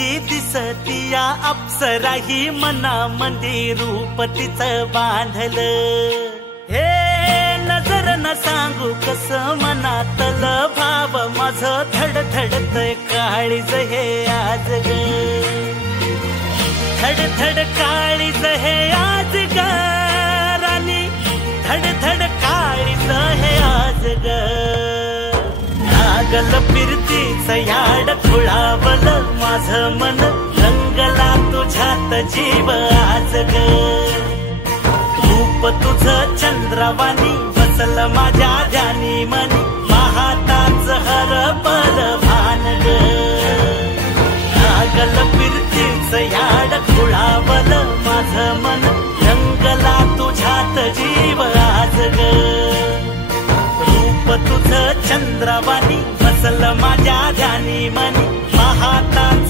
कशी दिसतीया अप्सरा ही मनामध्ये रूप तिचं बांधलं. हे नजर न सांगू कस मनातल भाव माझं धडधडतय काळीज हे आज ग. धडधड काळीज हे आज ग राणी, धडधड काळीज हे आज ग. लागल फिरतीच याड खुळावल माझं मन, रंगला तुझ्यात जीव आज ग. रूप तुझं चंद्रवाणी बसल माझ्या ध्यानी मनी, पाहताच हर पल भान ग. लागल फिरतीच याड खुळावल माझं मन, रंगला तुझ्यात जीव आज ग. रूप तुझं चंद्रवाणी बसल माझ्या ध्यानी मनी, पाहताच